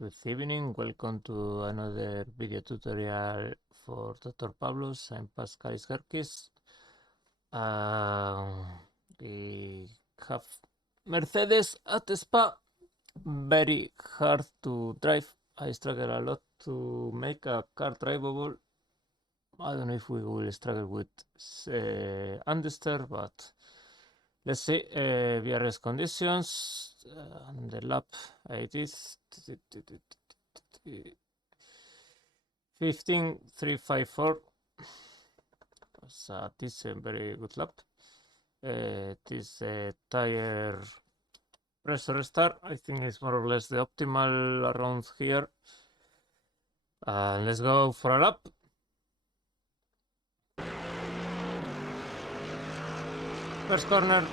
Good evening, welcome to another video tutorial for Dr. Pablos. I'm Pascalis Gerkis. We have Mercedes at Spa, very hard to drive. I struggle a lot to make a car drivable. I don't know if we will struggle with understeer, but let's see. VRS conditions on the lap I did 15.354. So this is a very good lap. This tire pressure start, I think is more or less the optimal around here. Let's go for a lap. First corner,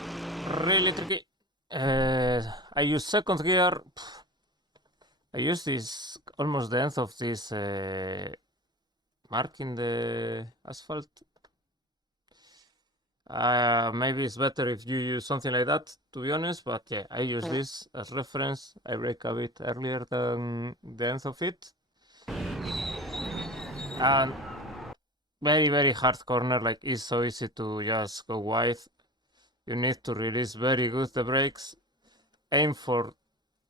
really tricky. I use second gear. I use this almost the end of this mark in the asphalt. Maybe it's better if you use something like that, to be honest, but yeah, I use this as reference. I brake a bit earlier than the end of it. And very hard corner, like it's so easy to just go wide. You need to release very good the brakes. Aim for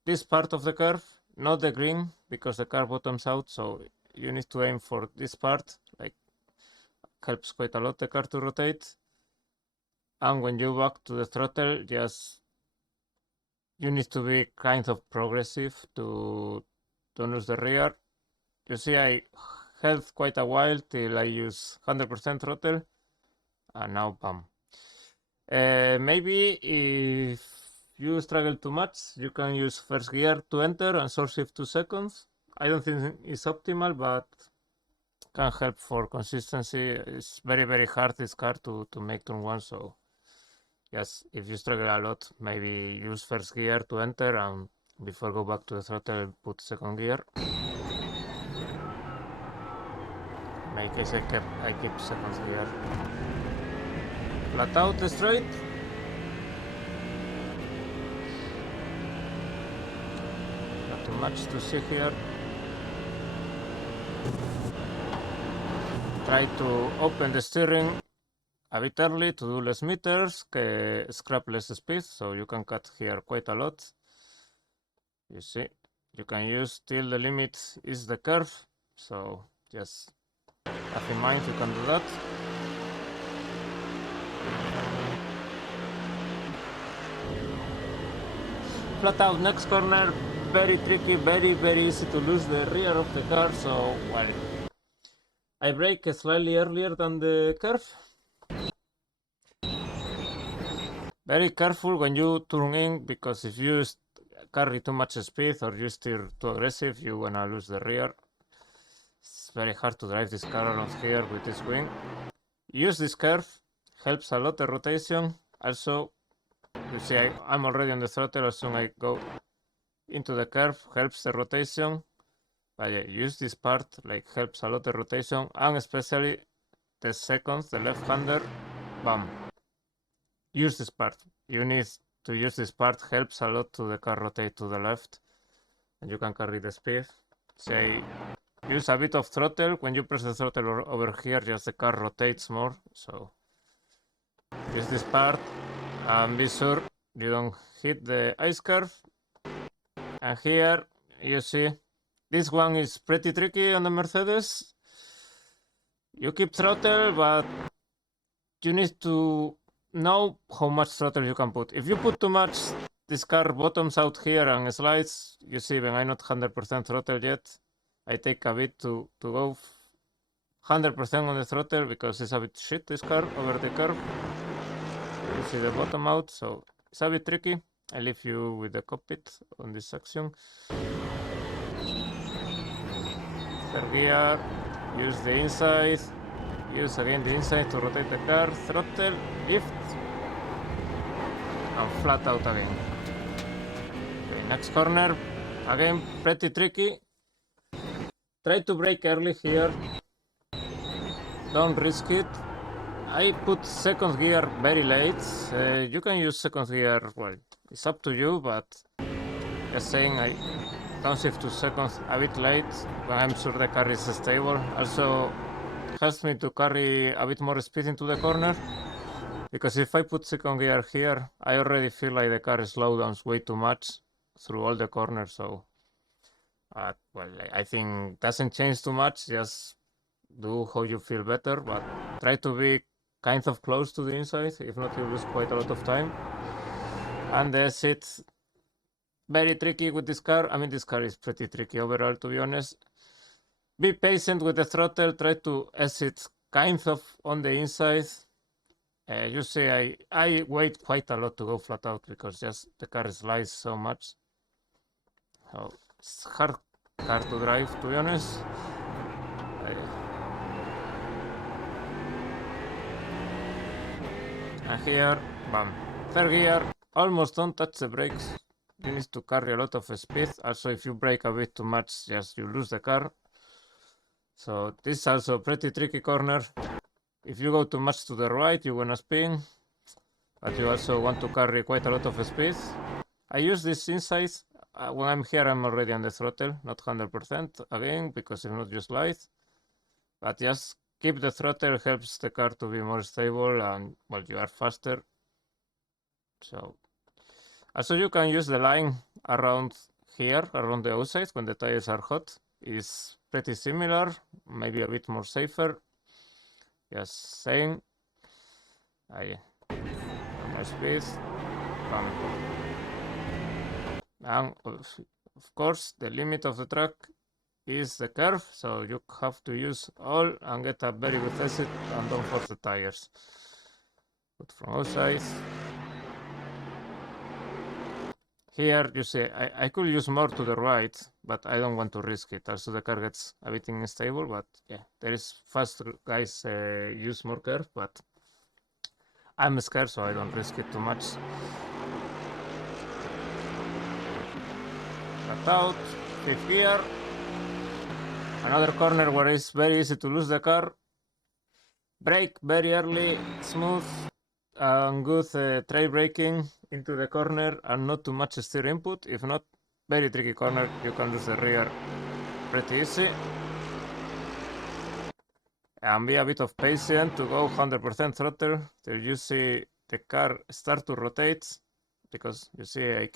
this part of the curve, not the green, because the car bottoms out, so you need to aim for this part, like helps quite a lot the car to rotate. And when you back to the throttle, just you need to be kind of progressive to don't lose the rear. You see, I held quite a while till I use 100% throttle, and now bam. Maybe if you struggle too much, you can use first gear to enter and short shift 2 seconds. I don't think it's optimal, but can help for consistency. It's very hard this car to make turn 1, so yes, if you struggle a lot, maybe use first gear to enter and before go back to the throttle, put second gear. In my case, I keep second gear. Flat out straight. Not too much to see here. Try to open the steering a bit early to do less meters, scrap less speed, so you can cut here quite a lot. You see, you can use till the limit is the curve, so just have in mind you can do that. Flat out next corner, very tricky, very easy to lose the rear of the car, so well, I brake slightly earlier than the curve. Very careful when you turn in, because if you carry too much speed or you steer too aggressive, you wanna lose the rear. It's very hard to drive this car around here with this wing. Use this curve, helps a lot the rotation. Also, you see, I'm already on the throttle. As soon as I go into the curve, helps the rotation. But yeah, use this part, like helps a lot the rotation, and especially the seconds, the left-hander, bam. Use this part. You need to use this part, helps a lot to the car rotate to the left, and you can carry the speed. Say, use a bit of throttle. When you press the throttle over here, just the car rotates more, so use this part. And be sure you don't hit the ice curve. And here you see this one is pretty tricky on the Mercedes. You keep throttle, but you need to know how much throttle you can put. If you put too much, this car bottoms out here and slides. You see, when I'm not 100% throttle yet, I take a bit to go 100% on the throttle, because it's a bit shit, this car, over the curve. You see the bottom out, so it's a bit tricky. I leave you with the cockpit on this section. Third gear, use the inside, use again the inside to rotate the car, throttle, lift, and flat out again. Okay, next corner, again pretty tricky. Try to brake early here, don't risk it. I put second gear very late. You can use second gear, well, it's up to you, but just saying, downshift to second a bit late when I'm sure the car is stable. Also helps me to carry a bit more speed into the corner, because if I put second gear here, I already feel like the car slows down way too much through all the corners. So well, I think doesn't change too much, just do how you feel better, but try to be kind of close to the inside, if not you lose quite a lot of time. And the exit, very tricky with this car. I mean, this car is pretty tricky overall, to be honest. Be patient with the throttle, try to exit kind of on the inside. You see, I wait quite a lot to go flat out because just the car slides so much. So it's hard car to drive, to be honest. And here, bam, third gear, almost don't touch the brakes. You need to carry a lot of speed. Also, if you brake a bit too much, just you lose the car. So this is also a pretty tricky corner. If you go too much to the right, you're gonna spin, but you also want to carry quite a lot of speed. I use this inside. When I'm here, I'm already on the throttle, not 100% again, because if not, you slide. But just keep the throttle, helps the car to be more stable, and well, you are faster. So also you can use the line around here, around the outside when the tires are hot. It's pretty similar, maybe a bit more safer. Just saying. Normal speed. And of course, the limit of the track is the curve, so you have to use all and get a very good exit and don't force the tires. Put from outside. Here, you see, I could use more to the right, but I don't want to risk it. Also, the car gets a bit unstable, but yeah, there is fast guys use more curve, but I'm scared, so I don't risk it too much. Cut out, fifth gear. Another corner where it's very easy to lose the car. Brake very early, smooth, and good trail braking into the corner and not too much steer input. If not, very tricky corner, you can lose the rear pretty easy. And be a bit of patient to go 100% throttle till you see the car start to rotate, because you see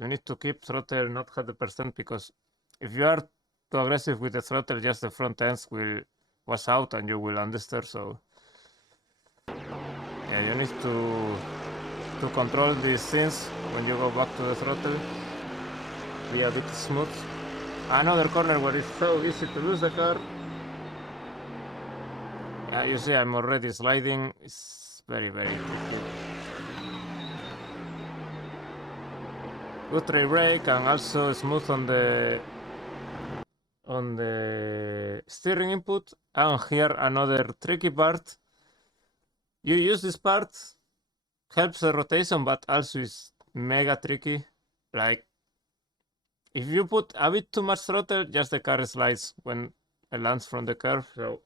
you need to keep throttle not 100%, because if you are too aggressive with the throttle, just the front ends will wash out and you will understeer. So yeah, you need to control these things when you go back to the throttle. Be a bit smooth. Another corner where it's so easy to lose the car. Yeah, you see I'm already sliding. It's very, very tricky. Good trail brake and also smooth on the steering input. And here another tricky part. You use this part, helps the rotation, but also is mega tricky. Like, if you put a bit too much throttle, just the car slides when it lands from the curve. So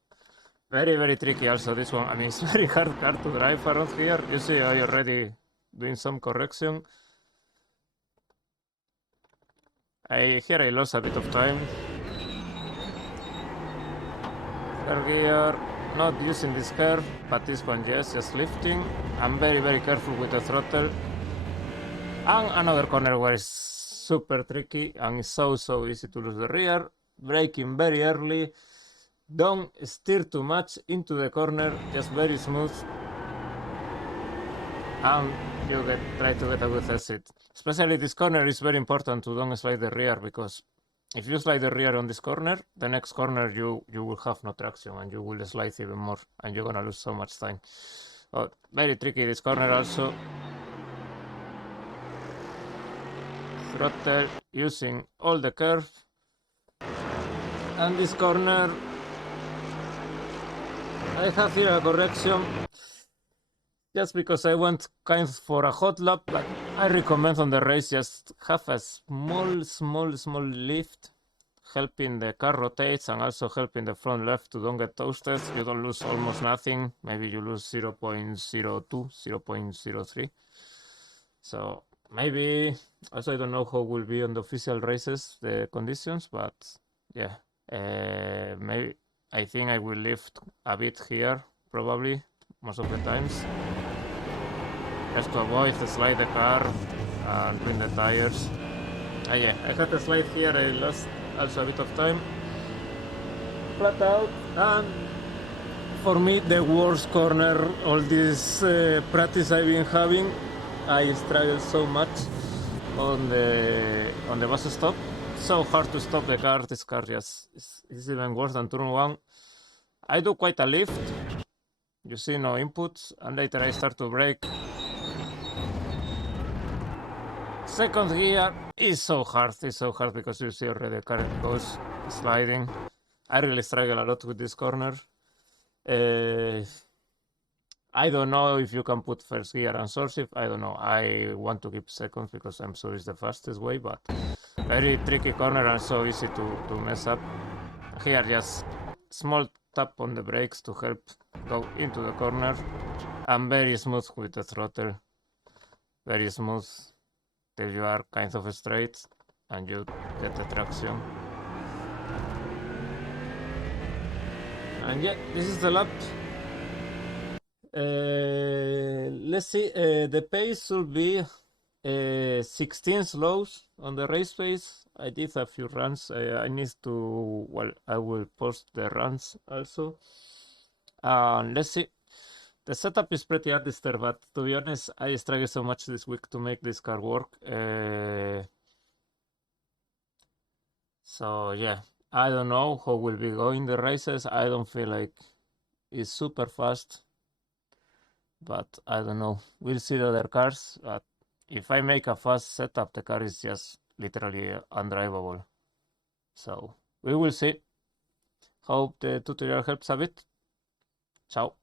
very, very tricky also this one. I mean, it's very hard car to drive around here. You see I already doing some correction. Here I lost a bit of time. Third gear, not using this curve, but this one yes, just lifting. I'm very, very careful with the throttle. And another corner where it's super tricky and it's so easy to lose the rear. Braking very early. Don't steer too much into the corner, just very smooth. And you try to get a good exit. Especially this corner is very important to don't slide the rear, because if you slide the rear on this corner, the next corner you will have no traction and you will slide even more and you're gonna lose so much time. But very tricky this corner also. Throttle using all the curve. And this corner, I have here a correction just because I went kind of for a hot lap, but I recommend on the race just have a small lift, helping the car rotates and also helping the front left to don't get toasted. You don't lose almost nothing. Maybe you lose 0.02, 0.03. So maybe also I don't know how will be on the official races the conditions, but yeah, maybe I think I will lift a bit here probably most of the times just to avoid to slide the car and ruin the tires. Yeah, I had to slide here. I lost also a bit of time. Flat out, and for me the worst corner. All this practice I've been having, I struggled so much on the bus stop. So hard to stop the car. This car just is even worse than turn one. I do quite a lift. You see, no inputs, and later I start to brake. Second gear is so hard. It's so hard because you see already the car goes sliding. I really struggle a lot with this corner. I don't know if you can put first gear and source shift. I don't know. I want to keep seconds because I'm sure it's the fastest way, but very tricky corner and so easy to mess up. Here, just small tap on the brakes to help go into the corner. And very smooth with the throttle. Very smooth till you are kind of straight and you get the traction. And yeah, this is the lap. Let's see, the pace should be 16 slows on the race pace. I did a few runs. I need to, well, I will post the runs also. Let's see. The setup is pretty undisturbed, but to be honest, I struggled so much this week to make this car work. So yeah, I don't know how will be going the races. I don't feel like it's super fast, but I don't know. We'll see the other cars. But if I make a fast setup, the car is just literally undrivable. So we will see. Hope the tutorial helps a bit. Ciao.